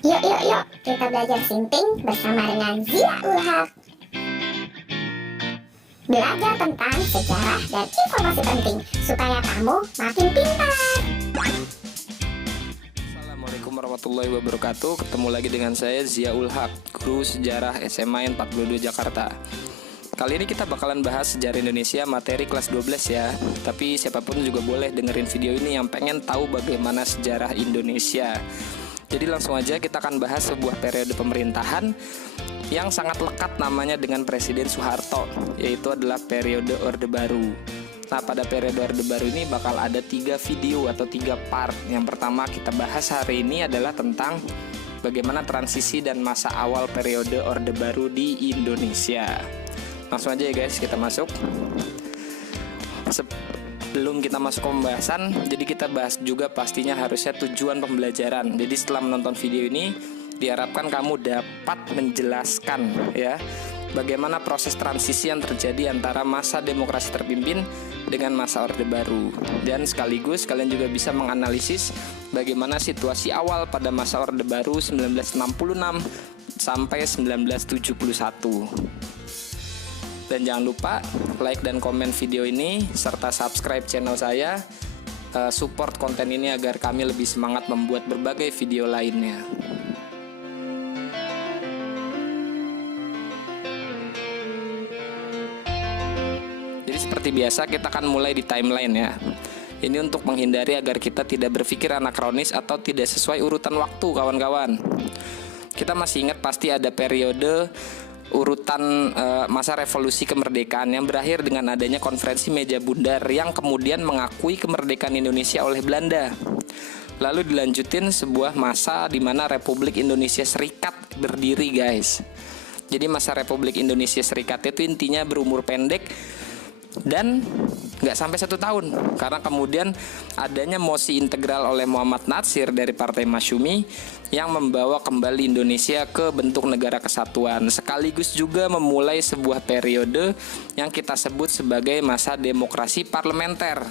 Yuk, kita belajar sinting bersama dengan Zia Ulhak. Belajar tentang sejarah dan informasi penting supaya kamu makin pintar. Assalamualaikum warahmatullahi wabarakatuh. Ketemu lagi dengan saya Zia Ulhak, guru sejarah SMA 42 Jakarta. Kali ini kita bakalan bahas sejarah Indonesia materi kelas 12 ya. Tapi siapapun juga boleh dengerin video ini yang pengen tahu bagaimana sejarah Indonesia. Jadi langsung aja kita akan bahas sebuah periode pemerintahan yang sangat lekat namanya dengan Presiden Soeharto, yaitu adalah periode Orde Baru. Nah, pada periode Orde Baru ini bakal ada 3 video atau 3 part. Yang pertama kita bahas hari ini adalah tentang bagaimana transisi dan masa awal periode Orde Baru di Indonesia. Langsung aja ya guys, kita masuk. Sebelum kita masuk ke pembahasan, jadi kita bahas juga pastinya harusnya tujuan pembelajaran. Jadi setelah menonton video ini, diharapkan kamu dapat menjelaskan ya bagaimana proses transisi yang terjadi antara masa demokrasi terpimpin dengan masa Orde Baru. Dan sekaligus kalian juga bisa menganalisis bagaimana situasi awal pada masa Orde Baru 1966 sampai 1971. Dan jangan lupa like dan komen video ini serta subscribe channel saya. Support konten ini agar kami lebih semangat membuat berbagai video lainnya. Jadi seperti biasa kita akan mulai di timeline ya. Ini untuk menghindari agar kita tidak berpikir anakronis atau tidak sesuai urutan waktu kawan-kawan. Kita masih ingat pasti ada periode urutan masa revolusi kemerdekaan yang berakhir dengan adanya konferensi meja bundar yang kemudian mengakui kemerdekaan Indonesia oleh Belanda. Lalu dilanjutin sebuah masa di mana Republik Indonesia Serikat berdiri guys. Jadi masa Republik Indonesia Serikat itu intinya berumur pendek dan nggak sampai 1 tahun, karena kemudian adanya mosi integral oleh Muhammad Natsir dari Partai Masyumi yang membawa kembali Indonesia ke bentuk negara kesatuan, sekaligus juga memulai sebuah periode yang kita sebut sebagai masa demokrasi parlementer.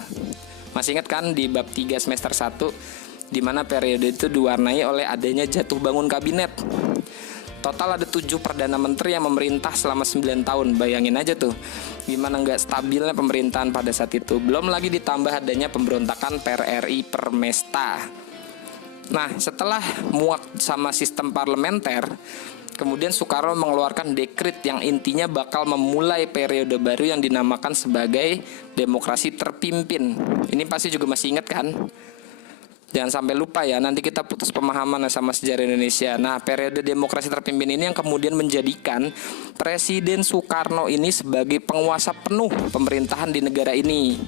Masih ingat kan di bab 3 semester 1 di mana periode itu diwarnai oleh adanya jatuh bangun kabinet. Total ada 7 Perdana Menteri yang memerintah selama 9 tahun. Bayangin aja tuh gimana nggak stabilnya pemerintahan pada saat itu. Belum lagi ditambah adanya pemberontakan PRRI Permesta. Nah, setelah muak sama sistem parlementer, kemudian Soekarno mengeluarkan dekret yang intinya bakal memulai periode baru yang dinamakan sebagai demokrasi terpimpin. Ini pasti juga masih ingat kan? Jangan sampai lupa ya, nanti kita putus pemahaman sama sejarah Indonesia. Nah, periode demokrasi terpimpin ini yang kemudian menjadikan Presiden Soekarno ini sebagai penguasa penuh pemerintahan di negara ini.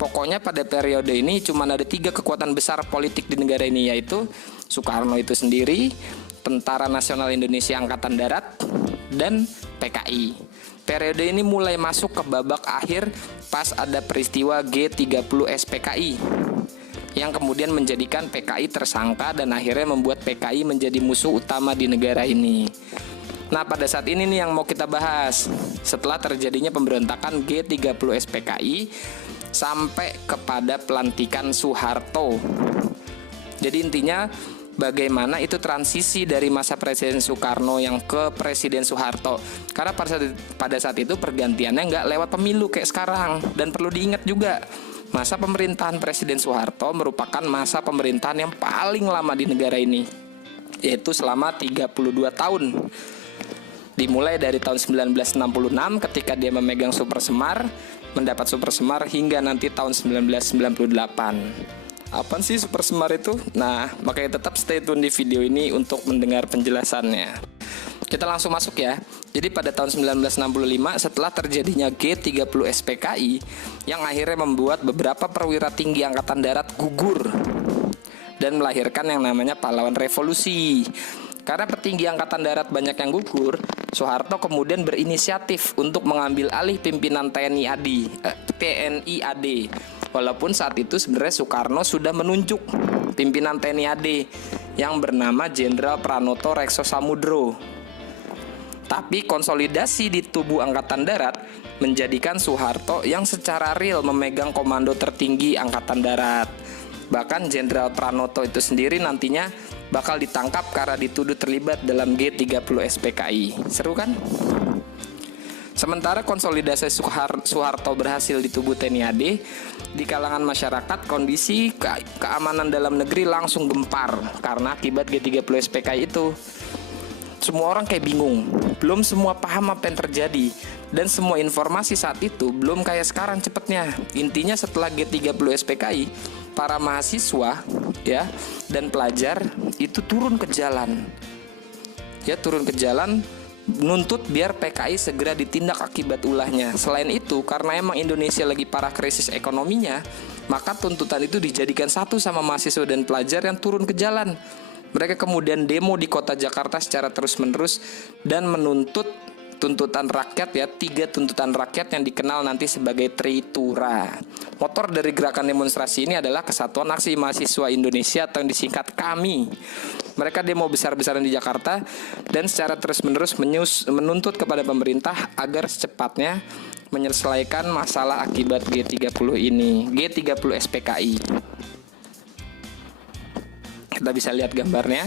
Pokoknya pada periode ini cuma ada 3 kekuatan besar politik di negara ini, yaitu Soekarno itu sendiri, Tentara Nasional Indonesia Angkatan Darat, dan PKI. Periode ini mulai masuk ke babak akhir pas ada peristiwa G30 SPKI yang kemudian menjadikan PKI tersangka dan akhirnya membuat PKI menjadi musuh utama di negara ini. Nah, pada saat ini nih yang mau kita bahas, setelah terjadinya pemberontakan G30 SPKI sampai kepada pelantikan Soeharto. Jadi intinya bagaimana itu transisi dari masa Presiden Soekarno yang ke Presiden Soeharto. Karena pada saat itu pergantiannya nggak lewat pemilu kayak sekarang. Dan perlu diingat juga, masa pemerintahan Presiden Soeharto merupakan masa pemerintahan yang paling lama di negara ini, yaitu selama 32 tahun. Dimulai dari tahun 1966 ketika dia memegang Super Semar, mendapat Super Semar hingga nanti tahun 1998. Apa sih Super Semar itu? Nah, makanya tetap stay tune di video ini untuk mendengar penjelasannya. Kita langsung masuk ya. Jadi pada tahun 1965 setelah terjadinya G30 SPKI yang akhirnya membuat beberapa perwira tinggi Angkatan Darat gugur dan melahirkan yang namanya pahlawan revolusi. Karena petinggi Angkatan Darat banyak yang gugur, Soeharto kemudian berinisiatif untuk mengambil alih pimpinan TNI AD. Walaupun saat itu sebenarnya Soekarno sudah menunjuk pimpinan TNI AD yang bernama Jenderal Pranoto Rekso Samudro. Tapi konsolidasi di tubuh Angkatan Darat menjadikan Soeharto yang secara real memegang komando tertinggi Angkatan Darat. Bahkan Jenderal Pranoto itu sendiri nantinya bakal ditangkap karena dituduh terlibat dalam G30 SPKI. Seru kan? Sementara konsolidasi Soeharto berhasil di tubuh TNI AD, di kalangan masyarakat kondisi keamanan dalam negeri langsung gempar karena akibat G30 SPKI itu. Semua orang kayak bingung, belum semua paham apa yang terjadi, dan semua informasi saat itu belum kayak sekarang cepetnya. Intinya setelah G30 SPKI, para mahasiswa ya dan pelajar itu turun ke jalan. Ya, turun ke jalan nuntut biar PKI segera ditindak akibat ulahnya. Selain itu, karena emang Indonesia lagi parah krisis ekonominya, maka tuntutan itu dijadikan satu sama mahasiswa dan pelajar yang turun ke jalan. Mereka kemudian demo di kota Jakarta secara terus-menerus dan menuntut tuntutan rakyat ya, 3 tuntutan rakyat yang dikenal nanti sebagai Tritura. Motor dari gerakan demonstrasi ini adalah Kesatuan Aksi Mahasiswa Indonesia atau yang disingkat KAMI. Mereka demo besar-besaran di Jakarta dan secara terus-menerus menuntut kepada pemerintah agar secepatnya menyelesaikan masalah akibat G30 ini, G30 SPKI. Kita bisa lihat gambarnya.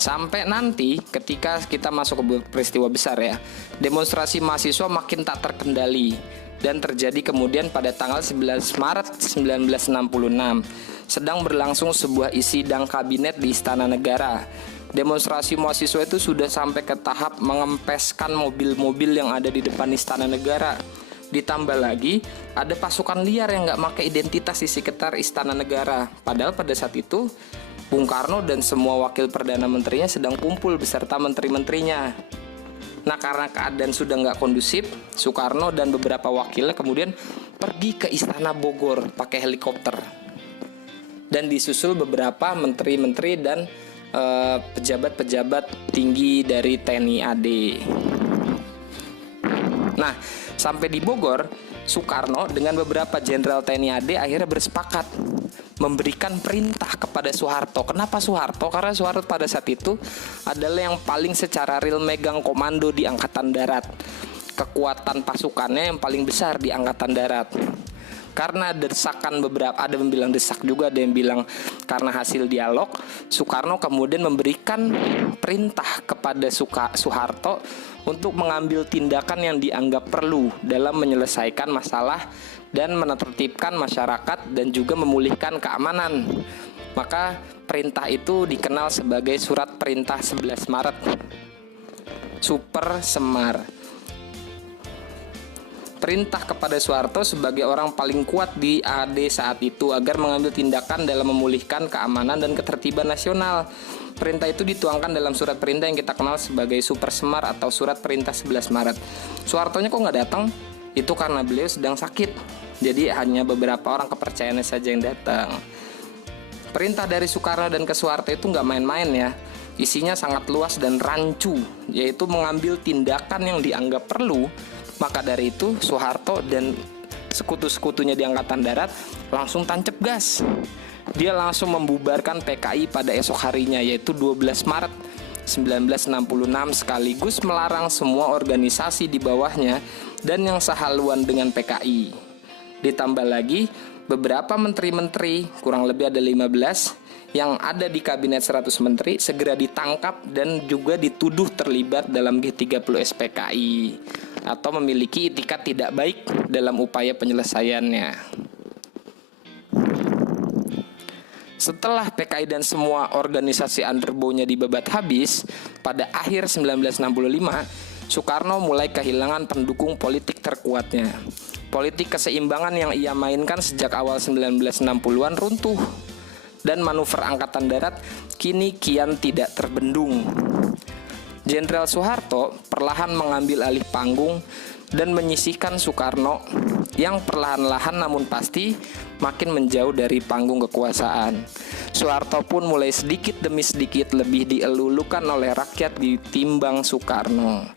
Sampai nanti ketika kita masuk ke peristiwa besar ya, demonstrasi mahasiswa makin tak terkendali dan terjadi kemudian pada tanggal 11 Maret 1966. Sedang berlangsung sebuah sidang kabinet di Istana Negara. Demonstrasi mahasiswa itu sudah sampai ke tahap mengempeskan mobil-mobil yang ada di depan Istana Negara. Ditambah lagi ada pasukan liar yang nggak pakai identitas di sekitar Istana Negara. Padahal pada saat itu Bung Karno dan semua wakil Perdana Menterinya sedang kumpul beserta menteri-menterinya. Nah, karena keadaan sudah nggak kondusif, Soekarno dan beberapa wakilnya kemudian pergi ke Istana Bogor pakai helikopter. Dan disusul beberapa menteri-menteri dan pejabat-pejabat tinggi dari TNI AD. Nah, sampai di Bogor, Soekarno dengan beberapa jenderal TNI AD akhirnya bersepakat memberikan perintah kepada Soeharto. Kenapa Soeharto? Karena Soeharto pada saat itu adalah yang paling secara real megang komando di Angkatan Darat. Kekuatan pasukannya yang paling besar di Angkatan Darat. Karena desakan beberapa, ada yang bilang desak juga, ada yang bilang karena hasil dialog, Soekarno kemudian memberikan perintah kepada Soeharto untuk mengambil tindakan yang dianggap perlu dalam menyelesaikan masalah dan menertibkan masyarakat dan juga memulihkan keamanan. Maka perintah itu dikenal sebagai Surat Perintah 11 Maret Super Semar. Perintah kepada Soeharto sebagai orang paling kuat di AD saat itu agar mengambil tindakan dalam memulihkan keamanan dan ketertiban nasional. Perintah itu dituangkan dalam surat perintah yang kita kenal sebagai Super Semar atau Surat Perintah 11 Maret. Soehartonya kok nggak datang? Itu karena beliau sedang sakit. Jadi hanya beberapa orang kepercayaannya saja yang datang. Perintah dari Soekarno dan ke Soeharto itu nggak main-main ya. Isinya sangat luas dan rancu, yaitu mengambil tindakan yang dianggap perlu. Maka dari itu Soeharto dan sekutu-sekutunya di Angkatan Darat langsung tancap gas. Dia langsung membubarkan PKI pada esok harinya, yaitu 12 Maret 1966, sekaligus melarang semua organisasi di bawahnya dan yang sehaluan dengan PKI. Ditambah lagi beberapa menteri-menteri, kurang lebih ada 15 yang ada di kabinet 100 menteri segera ditangkap dan juga dituduh terlibat dalam G30 SPKI atau memiliki itikat tidak baik dalam upaya penyelesaiannya. Setelah PKI dan semua organisasi underbow-nya dibabat habis, pada akhir 1965, Soekarno mulai kehilangan pendukung politik terkuatnya. Politik keseimbangan yang ia mainkan sejak awal 1960-an runtuh, dan manuver Angkatan Darat kini kian tidak terbendung. Jenderal Soeharto perlahan mengambil alih panggung dan menyisihkan Soekarno yang perlahan-lahan namun pasti makin menjauh dari panggung kekuasaan. Soeharto pun mulai sedikit demi sedikit lebih dielulukan oleh rakyat ditimbang Soekarno.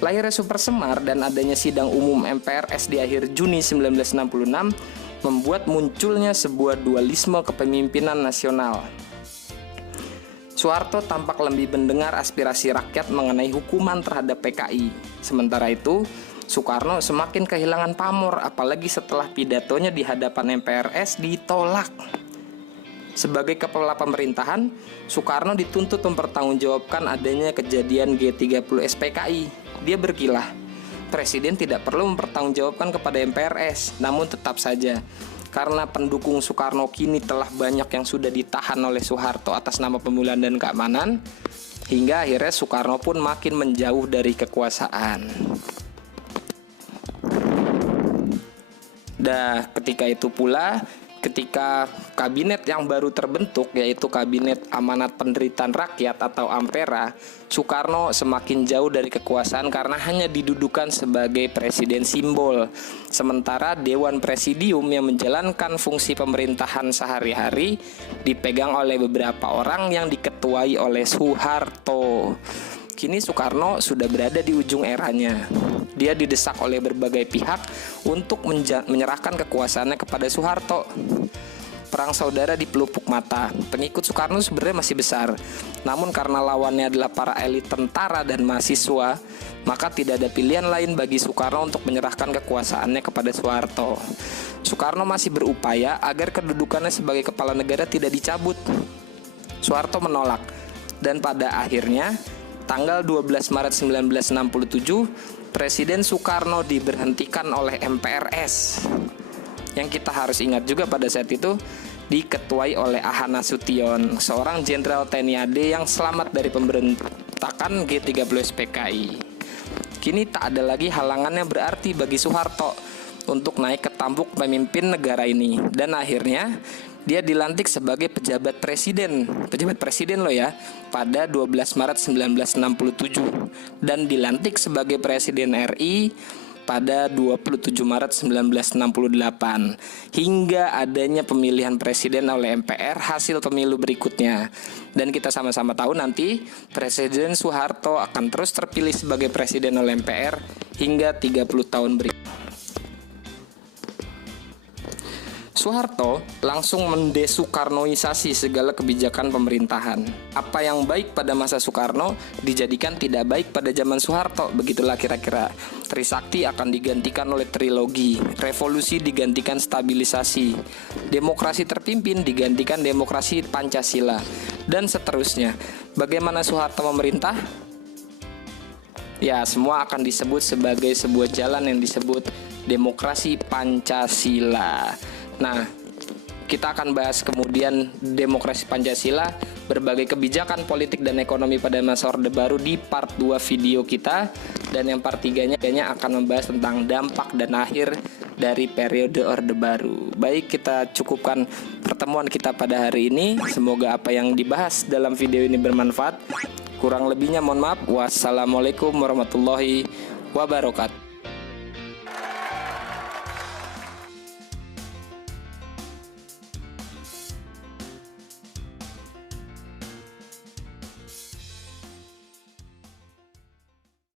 Lahirnya Super Semar dan adanya sidang umum MPRS di akhir Juni 1966 membuat munculnya sebuah dualisme kepemimpinan nasional. Soeharto tampak lebih mendengar aspirasi rakyat mengenai hukuman terhadap PKI. Sementara itu, Soekarno semakin kehilangan pamor, apalagi setelah pidatonya di hadapan MPRS ditolak. Sebagai kepala pemerintahan, Soekarno dituntut mempertanggungjawabkan adanya kejadian G30 SPKI. Dia berkilah, Presiden tidak perlu mempertanggungjawabkan kepada MPRS, namun tetap saja, karena pendukung Soekarno kini telah banyak yang sudah ditahan oleh Soeharto atas nama pemulihan dan keamanan, hingga akhirnya Soekarno pun makin menjauh dari kekuasaan. Ketika itu pula, ketika kabinet yang baru terbentuk, yaitu Kabinet Amanat Penderitaan Rakyat atau Ampera, Soekarno semakin jauh dari kekuasaan karena hanya didudukan sebagai presiden simbol. Sementara Dewan Presidium yang menjalankan fungsi pemerintahan sehari-hari dipegang oleh beberapa orang yang diketuai oleh Soeharto. Kini Soekarno sudah berada di ujung eranya. Dia didesak oleh berbagai pihak untuk menyerahkan kekuasaannya kepada Soeharto. Perang saudara di pelupuk mata. Pengikut Soekarno sebenarnya masih besar. Namun karena lawannya adalah para elit tentara dan mahasiswa, maka tidak ada pilihan lain bagi Soekarno untuk menyerahkan kekuasaannya kepada Soeharto. Soekarno masih berupaya agar kedudukannya sebagai kepala negara tidak dicabut. Soeharto menolak. Dan pada akhirnya tanggal 12 Maret 1967, Presiden Soekarno diberhentikan oleh MPRS. Yang kita harus ingat juga pada saat itu diketuai oleh Aha Nasution, seorang jenderal TNI AD yang selamat dari pemberontakan G30 SPKI. Kini tak ada lagi halangan yang berarti bagi Soeharto untuk naik ke tampuk pemimpin negara ini. Dan akhirnya dia dilantik sebagai pejabat presiden loh ya, pada 12 Maret 1967 dan dilantik sebagai presiden RI pada 27 Maret 1968 hingga adanya pemilihan presiden oleh MPR hasil pemilu berikutnya. Dan kita sama-sama tahu nanti Presiden Soeharto akan terus terpilih sebagai presiden oleh MPR hingga 30 tahun berikutnya. Soeharto langsung mendesoekarnoisasi segala kebijakan pemerintahan. Apa yang baik pada masa Soekarno dijadikan tidak baik pada zaman Soeharto, begitulah kira-kira. Trisakti akan digantikan oleh trilogi, revolusi digantikan stabilisasi, demokrasi terpimpin digantikan demokrasi Pancasila, dan seterusnya. Bagaimana Soeharto memerintah? Ya, semua akan disebut sebagai sebuah jalan yang disebut demokrasi Pancasila. Nah, kita akan bahas kemudian demokrasi Pancasila, berbagai kebijakan politik dan ekonomi pada masa Orde Baru di part 2 video kita. Dan yang part 3-nya akan membahas tentang dampak dan akhir dari periode Orde Baru. Baik, kita cukupkan pertemuan kita pada hari ini. Semoga apa yang dibahas dalam video ini bermanfaat. Kurang lebihnya mohon maaf. Wassalamualaikum warahmatullahi wabarakatuh.